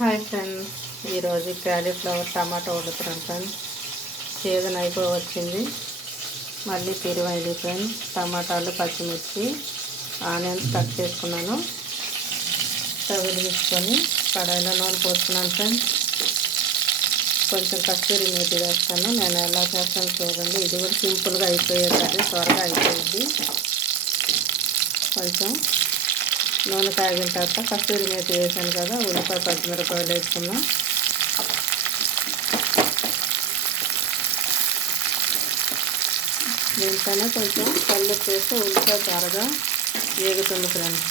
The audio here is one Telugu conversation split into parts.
హాయ్ ఫ్రెండ్స్, ఈరోజు క్యాలీఫ్లవర్ టమాటా వండుతున్నాను ఫ్రెండ్స్. సీజన్ అయిపోవచ్చింది, మళ్ళీ తిరువైంది ఫ్రెండ్స్. టమాటాలు, పచ్చిమిర్చి, ఆనియన్స్ కట్ చేసుకున్నాను. స్టవ్ తీసుకొని కడాయిలో నూనె పోసుకున్నాను ఫ్రెండ్స్. కొంచెం కస్తూరి మేతి వేస్తాను. నేను ఎలా చేస్తాను చూడండి. ఇది కూడా సింపుల్గా అయిపోయేది, త్వరగా అయిపోయింది. కొంచెం నూనె కాగిన తర్వాత కస్తూరి మేతి వేసాను కదా, ఉల్లిపాయ పచ్చిమిరపకాయలు వేసుకున్నాం. దీంట్లోనే కొంచెం కళ్ళు వేస్తే ఉల్లిపాయ త్వరగా వేగుతుంది ఫ్రెండ్స్.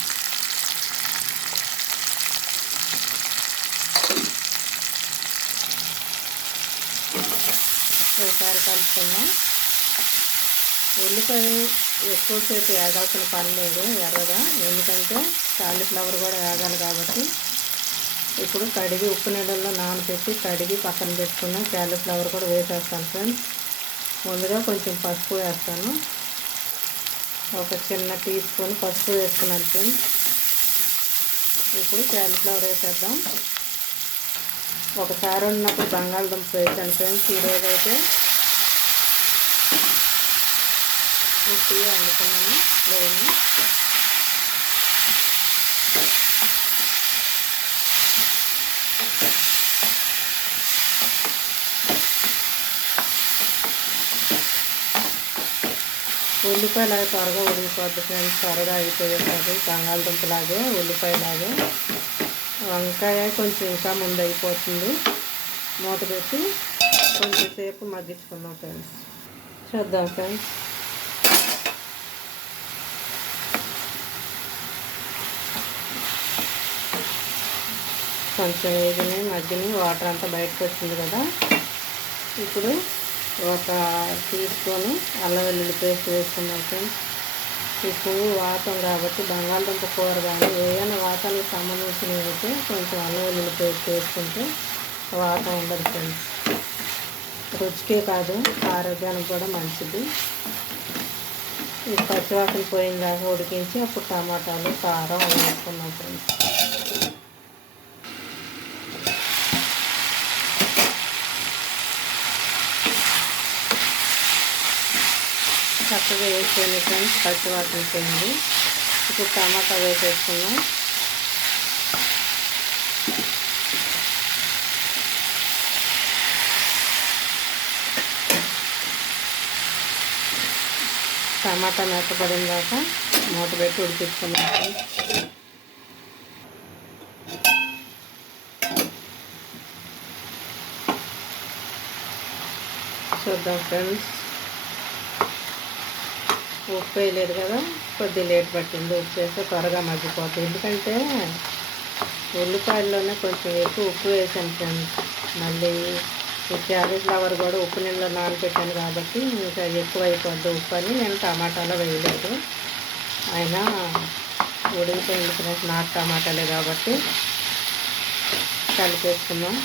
ఒకసారి కలుపుకున్నాం. ఉల్లిపాయ ఎక్కువసేపు వేగాల్సిన పని లేదు ఎర్రగా, ఎందుకంటే కాలీఫ్లవర్ కూడా వేగాలి కాబట్టి. ఇప్పుడు కడిగి ఉప్పు నీళ్ళల్లో నానబెట్టి కడిగి పక్కన పెట్టుకున్న కాలీఫ్లవర్ కూడా వేసేస్తాను ఫ్రెండ్స్. ముందుగా కొంచెం పసుపు వేస్తాను. ఒక చిన్న టీ స్పూన్ పసుపు వేసుకున్నాను ఫ్రెండ్స్. ఇప్పుడు కాలీఫ్లవర్ వేసేద్దాం. ఒకసారి ఉన్నప్పుడు బంగాళదుంప వేసాను ఫ్రెండ్స్. ఈరోజు అయితే ఉప్పు వండుకున్నాను లేదు. ఉల్లిపాయలు అవి త్వరగా ఉడికిపోద్ది ఫ్రెండ్స్, త్వరగా అయిపోయేస్తుంది. బంగాళదుంపలాగే ఉల్లిపాయలాగే. వంకాయ కొంచెం ఇంకా ముందు అయిపోతుంది. మూత పెట్టి కొంచెం సేపు మగ్గించుకుందాం ఫ్రెండ్స్. చూద్దాం ఫ్రెండ్స్. కొంచెం వేగిని మగ్గిని వాటర్ అంతా బయటకు వచ్చింది కదా. ఇప్పుడు ఒక టీ స్పూను అల్లం వెల్లుల్లి పేస్ట్ వేసుకున్నాం ఫ్రెండ్స్. ఇప్పుడు వాతం కాబట్టి బంగాళదుంప కూర కానీ ఏదైనా వాతానికి సంబంధించినవి అయితే కొంచెం అల్లం వెల్లుల్లి పేస్ట్ వేసుకుంటే వాతం ఉండదు ఫ్రెండ్స్. రుచికే కాదు, ఆరోగ్యానికి కూడా మంచిది. ఈ పచ్చివాసన పోయిందాకా ఉడికించి అప్పుడు టమాటాలు, కారం వేసుకున్నాం ఫ్రెండ్స్. చక్కగా వేసుకొని ఫ్రెండ్స్, పచ్చివాసన పోయింది. ఇప్పుడు టమాటా వేసేసుకున్నాం. టమాటా మెత్తపడిన దాకా మూత పెట్టి ఉడికించుకున్నాం ఫ్రెండ్స్. చూద్దాం ఫ్రెండ్స్. ఉప్పు వేయలేదు కదా, కొద్ది లేట్ పట్టింది. ఉప్పు వేస్తే త్వరగా మగ్గిపోతుంది. ఎందుకంటే ఉల్లిపాయల్లోనే కొంచెం ఎక్కువ ఉప్పు వేసాను ఫ్రెండ్స్. మళ్ళీ ఈ క్యాలీఫ్లవర్ కూడా ఉప్పు నీళ్ళలో నానబెట్టాను కాబట్టి ఇంకా ఎక్కువ అయిపోద్ది ఉప్పు అని నేను టమాటాలో వేయలేదు. అయినా ఉడికిపోయింది ఫ్రెండ్స్, నాటు టమాటాలే కాబట్టి కలిపేసుకున్నాం.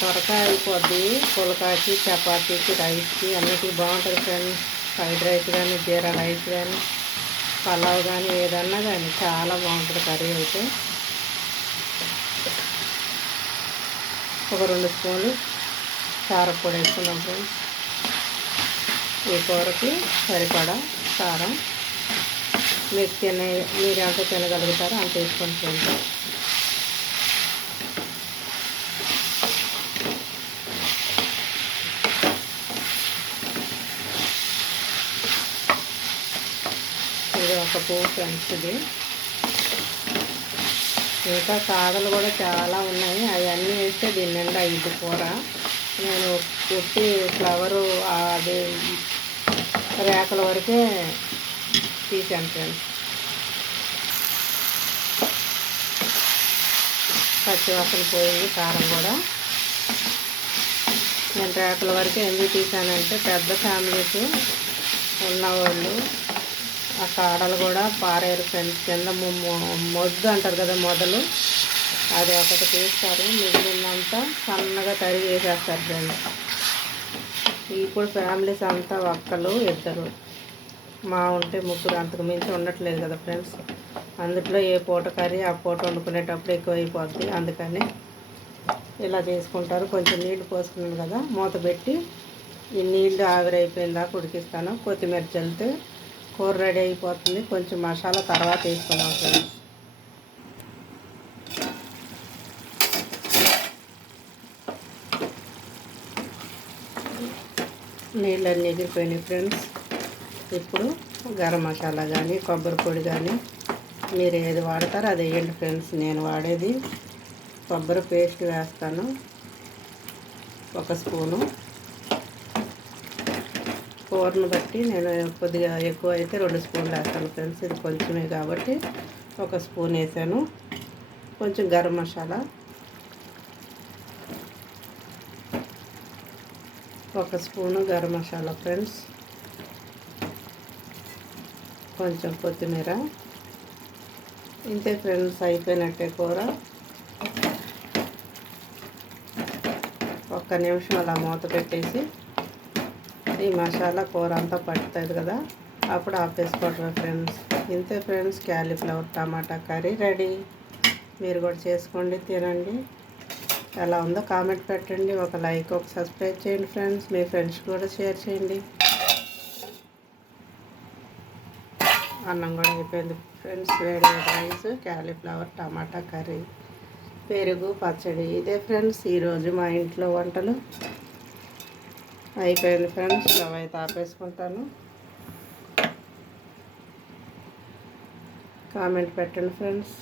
త్వరగా అయిపోద్ది. పులకాకి, చపాతీకి, రైస్కి అన్నిటికీ బాగుంటుంది ఫ్రెండ్స్. ఫ్రైడ్ రైస్ కానీ, జీరా రైస్ కానీ, పలావ్ కానీ, ఏదన్నా కానీ చాలా బాగుంటుంది కర్రీ అయితే. ఒక 2 స్పూన్లు కారపొడి వేసుకున్నాం ఫ్రెండ్స్. ఈ కూరకి సరిపడా కారం. మీరు ఎంత తినగలుగుతారో అంత వేసుకోండి ఫ్రెండ్స్. ఇది ఒక పువ్వు ఫ్రెండ్స్. ఇది ఇంకా కాడలు కూడా చాలా ఉన్నాయి, అవన్నీ వేస్తే దీని నిండా ఇది కూర. నేను పెట్టి ఫ్లవరు అది రేకల వరకే తీసాను ఫ్రెండ్స్. పచ్చివాసన పోయింది, కారం కూడా. నేను రేకల వరకే ఎందుకు తీసానంటే పెద్ద ఫ్యామిలీస్ ఉన్నవాళ్ళు ఆ కాడలు కూడా పారేరు ఫ్రెండ్స్. కింద మొద్దు అంటారు కదా, మొదలు, అది ఒకటి తీస్తారు. మిగిలినంతా సన్నగా తరిగి వేసేస్తారు ఫ్రెండ్స్. ఇప్పుడు ఫ్యామిలీస్ అంతా ఒక్కరు, ఇద్దరు, మా ఉంటే ముగ్గురు, అంతకు మించి ఉండట్లేదు కదా ఫ్రెండ్స్. అందులో ఏ పూట కర్రీ ఆ పూట వండుకునేటప్పుడు ఎక్కువ అయిపోద్ది, అందుకని ఇలా చేసుకుంటారు. కొంచెం నీళ్లు పోసుకున్నాను కదా, మూత పెట్టి ఈ నీళ్లు ఆవిరైపోయిన దాకా ఉడికిస్తాను. కొత్తిమీర చల్లితే కూర రెడీ అయిపోతుంది. కొంచెం మసాలా తర్వాత వేసుకున్నాం ఫ్రెండ్స్. నీళ్ళన్నీ ఎగిరిపోయినాయి ఫ్రెండ్స్. ఇప్పుడు గరం మసాలా కానీ కొబ్బరి పొడి కానీ మీరు ఏది వాడతారో అది వేయండి ఫ్రెండ్స్. నేను వాడేది కొబ్బరి పేస్ట్ వేస్తాను, 1 స్పూను. కూరను బట్టి నేను కొద్దిగా ఎక్కువ అయితే 2 స్పూన్లు వేస్తాను ఫ్రెండ్స్. ఇది కొంచెమే కాబట్టి 1 స్పూన్ వేసాను. కొంచెం గరం మసాలా, 1 స్పూను గరం మసాలా ఫ్రెండ్స్. కొంచెం కొత్తిమీర. ఇంతే ఫ్రెండ్స్, అయిపోయినట్టే కూర. 1 నిమిషం అలా మూత పెట్టేసి ఈ మసాలా కూర అంతా పడుతుంది కదా, అప్పుడు ఆపేసుకోవటమే ఫ్రెండ్స్. ఇంతే ఫ్రెండ్స్, క్యాలీఫ్లవర్ టమాటా కర్రీ రెడీ. మీరు కూడా చేసుకోండి, తినండి. ఎలా ఉందో కామెంట్ పెట్టండి. ఒక లైక్, ఒక సబ్స్క్రైబ్ చేయండి ఫ్రెండ్స్. మీ ఫ్రెండ్స్ కూడా షేర్ చేయండి. అన్నం కూడా అయిపోయింది ఫ్రెండ్స్. వేడి రైస్, క్యాలీఫ్లవర్ టమాటా కర్రీ, పెరుగు, పచ్చడి. ఇదే ఫ్రెండ్స్ ఈరోజు మా ఇంట్లో వంటలు. అయిపోయింది ఫ్రెండ్స్. స్టవ్ అయితే ఆపేసుకుంటాను. కామెంట్ పెట్టండి ఫ్రెండ్స్.